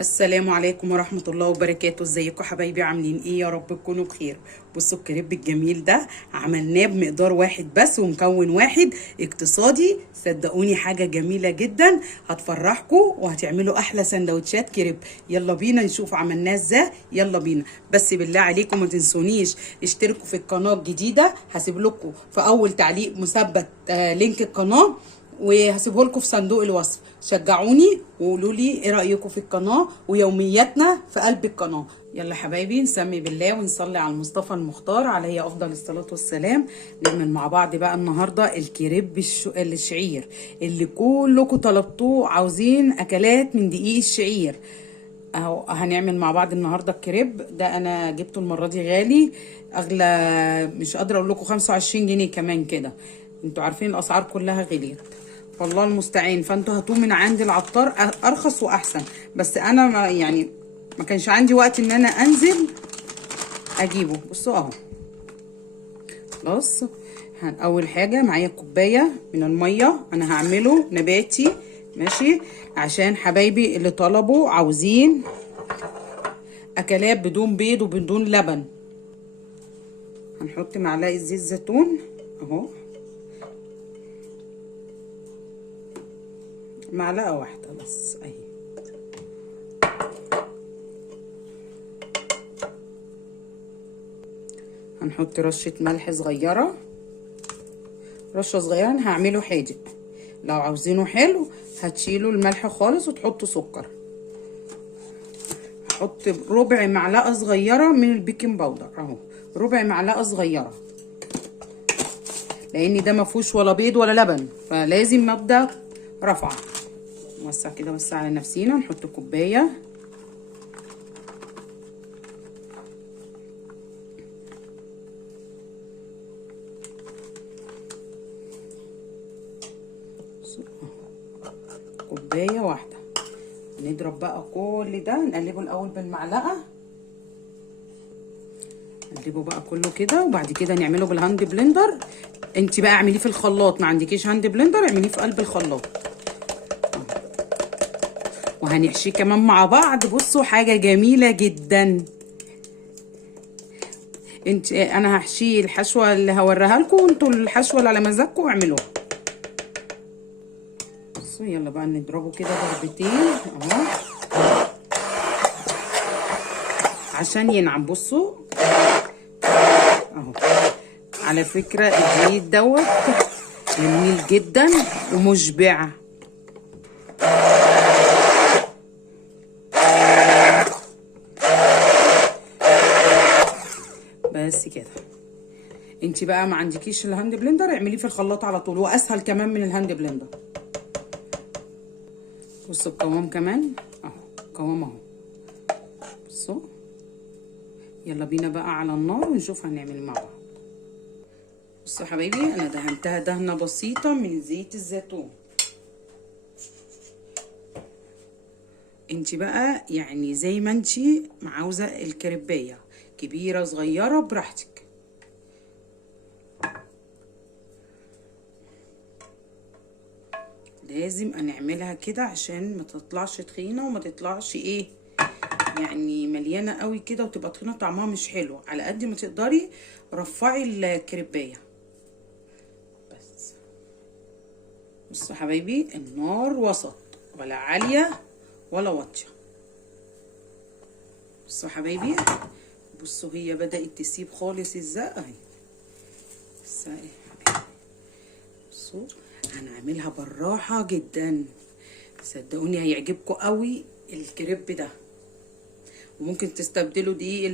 السلام عليكم ورحمة الله وبركاته. ازيكم حبايبي؟ عاملين ايه؟ يا رب تكونوا بخير. بصوا الكريب الجميل ده عملناه بمقدار واحد بس ومكون واحد اقتصادي. صدقوني حاجة جميلة جدا هتفرحكم وهتعملوا احلى سندوتشات كريب. يلا بينا نشوف عملناه ازاي. يلا بينا، بس بالله عليكم ما تنسونيش اشتركوا في القناة الجديدة. هسيب لكم في اول تعليق مثبت لينك القناة، وهسيبه لكم في صندوق الوصف. شجعوني وقولوا لي ايه رايكم في القناه ويومياتنا في قلب القناه. يلا حبايبي نسمي بالله ونصلي على المصطفى المختار عليه افضل الصلاه والسلام. نعمل مع بعض بقى النهارده الكريب الشعير اللي كلكم طلبتوه، عاوزين اكلات من دقيق الشعير. اهو هنعمل مع بعض النهارده الكريب ده. انا جبته المره دي غالي، اغلى مش قادره اقول لكم 25 جنيه كمان كده. انتوا عارفين الاسعار كلها غليت، والله المستعان. فانتوا هاتوه من عند العطار ارخص واحسن، بس انا ما كانش عندي وقت ان انا انزل اجيبه. بصوا اهو. خلاص، اول حاجه معايا كوبايه من الميه، انا هعمله نباتي ماشي، عشان حبايبي اللي طلبوا عاوزين اكلات بدون بيض وبدون لبن. هنحط معلقه زيت زيتون اهو، معلقه واحده بس اهي. هنحط رشه ملح صغيره، رشه صغيره. انا هعمله حادق، لو عاوزينه حلو هتشيلوا الملح خالص وتحطوا سكر. هحط ربع معلقه صغيره من البيكنج باودر اهو، ربع معلقه صغيره، لان ده ما فيهوش ولا بيض ولا لبن، فلازم مبدا رفعه. نوسع كده بس على نفسينا. نحط كوبايه، كوبايه واحده. نضرب بقى كل ده، نقلبه الاول بالمعلقه، نقلبه بقى كله كده، وبعد كده نعمله بالهاند بلندر. انت بقى اعمليه في الخلاط، ما عندكيش هاند بلندر اعمليه في قلب الخلاط. وهنحشيه كمان مع بعض. بصوا حاجه جميله جدا. انا هحشيه الحشوه اللي هوريها لكم، وانتوا الحشوه اللي على مزاجكم اعملوها. بصوا يلا بقى نضربه كده ضربتين اهو عشان ينعم. بصوا اهو. على فكره الزيت دوت جميل جدا ومشبع. بس كده. انت بقى ما عندكيش الهاند بلندر اعمليه في الخلاط على طول، واسهل كمان من الهاند بلندر. بصوا القوام كمان اهو، القوام اهو. بصوا يلا بينا بقى على النار ونشوف هنعمل مع بعض. بصوا يا حبايبي، انا دهنتها دهنه بسيطه من زيت الزيتون. انت بقى يعني زي ما انت عاوزه الكريبايه، كبيره صغيره براحتك. لازم نعملها كده عشان ما تطلعش تخينه وما تطلعش ايه يعني مليانه قوي كده وتبقى تخينه طعمها مش حلو. على قد ما تقدري رفعي الكريبايه بس. بصوا حبايبي، النار وسط، ولا عاليه ولا واطيه. بصوا حبايبي، بصوا هي بدأت تسيب خالص ازاي اهي. بصوا هنعملها بالراحه جدا. صدقوني هيعجبكم قوي الكريب ده. وممكن تستبدلوا دقيق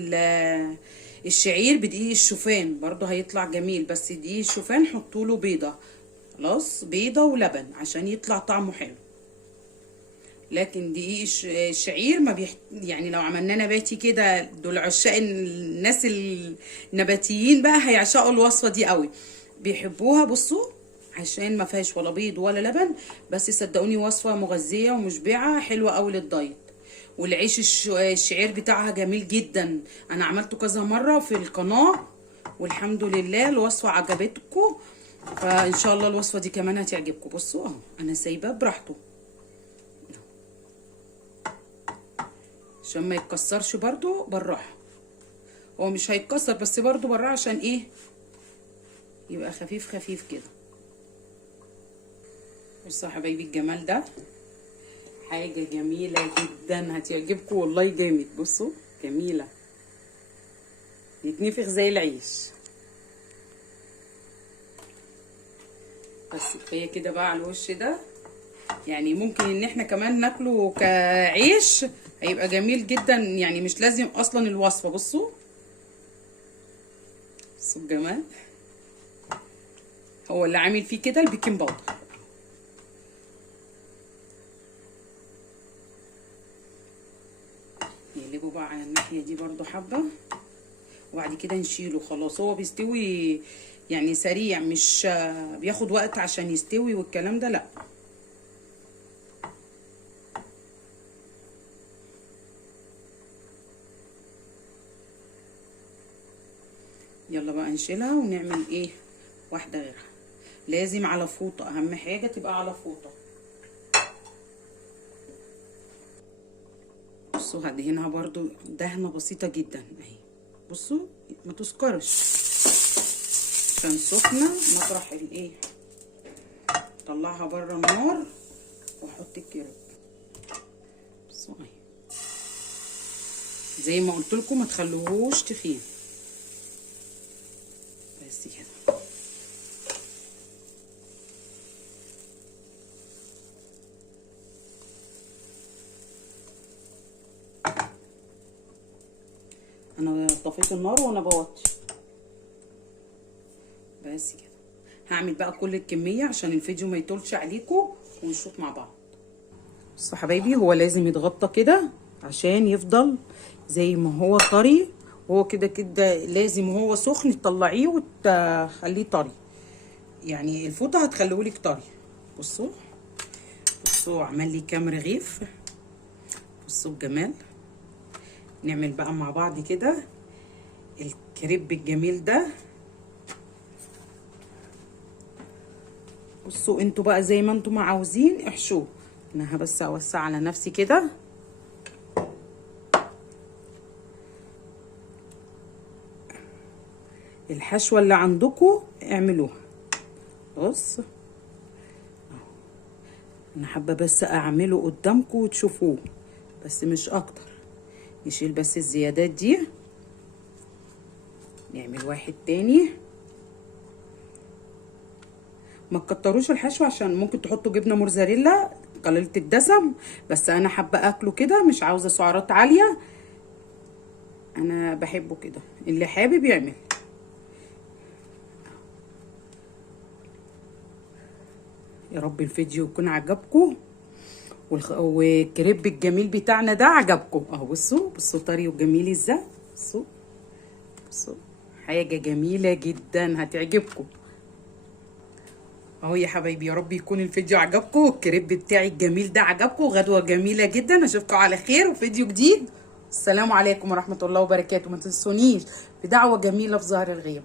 الشعير بدقيق الشوفان برضه هيطلع جميل، بس دقيق الشوفان حطوا له بيضه. خلاص، بيضه ولبن عشان يطلع طعمه حلو. لكن دقيق الشعير ما يعني لو عملناه نباتي كده، دول عشاق الناس النباتيين بقى هيعشقوا الوصفه دي قوي، بيحبوها. بصوا عشان ما فيهاش ولا بيض ولا لبن، بس صدقوني وصفه مغذيه ومشبعه حلوه قوي للدايت. والعيش الشعير بتاعها جميل جدا. انا عملته كذا مره في القناه والحمد لله الوصفه عجبتكم، فان شاء الله الوصفه دي كمان هتعجبكم. بصوا اهو انا سايباه براحته. عشان ما يتكسرش برضو بالراحه. هو مش هيتكسر بس برضو بالراحه عشان ايه يبقى خفيف خفيف كده. بصوا يا حبايبي الجمال ده حاجه جميله جدا هتعجبكم والله جامد. بصوا جميله يتنفخ زي العيش. بس كفايه كده بقى على الوش ده. يعني ممكن ان احنا كمان ناكله كعيش هيبقى جميل جدا. يعني مش لازم اصلا الوصفه. بصوا بصوا الجمال. هو اللي عامل فيه كده البيكنج باودر. نقلبه بقى على الناحيه دي برضو حبه وبعد كده نشيله. خلاص هو بيستوي يعني سريع، مش بياخد وقت عشان يستوي والكلام ده، لا. يلا بقى نشيلها ونعمل ايه واحده غيرها. لازم على فوطه، اهم حاجه تبقى على فوطه. بصوا هدهنها برضو دهنه بسيطه جدا اهي. بصوا ما تسكرش عشان سخنه. مطرح الايه طلعها بره النار واحط الكريب. بصوا اهي زي ما قلت لكم ما تخلوهوش تخين. بس كده. انا طفيت النار وانا بوطي. بس كده. هعمل بقى كل الكميه عشان الفيديو ما يطولش عليكم ونشوف مع بعض. بصوا حبايبي هو لازم يتغطى كده عشان يفضل زي ما هو طري. وهو كده كده لازم وهو سخن تطلعيه وتخليه طري. يعني الفوطه هتخليهولك طري. بصوا بصوا عمل لي كام رغيف. بصوا الجمال. نعمل بقى مع بعض كده الكريب الجميل ده. بصوا انتوا بقى زي ما انتوا ما عاوزين احشوه. انا بس اوسع على نفسي كده. الحشوه اللي عندكم اعملوها. بص انا حابه بس اعمله قدامكم وتشوفوه بس مش اكتر. نشيل بس الزيادات دي. نعمل واحد تاني. ما تكتروش الحشو عشان ممكن تحطوا جبنه موتزاريلا قليله الدسم. بس انا حابه اكله كده مش عاوزه سعرات عاليه. انا بحبه كده. اللي حابب يعمل. يا رب الفيديو يكون عجبكم والكريب الجميل بتاعنا ده عجبكم. اهو بصوا بصوا طري وجميل ازاي. بصوا بصوا حاجه جميله جدا هتعجبكم اهو يا حبايبي. يا رب يكون الفيديو عجبكم والكريب بتاعي الجميل ده عجبكم. غدوه جميله جدا. اشوفكم على خير وفيديو جديد. السلام عليكم ورحمه الله وبركاته. ما تنسونيش بدعوه جميله في ظهر الغيب.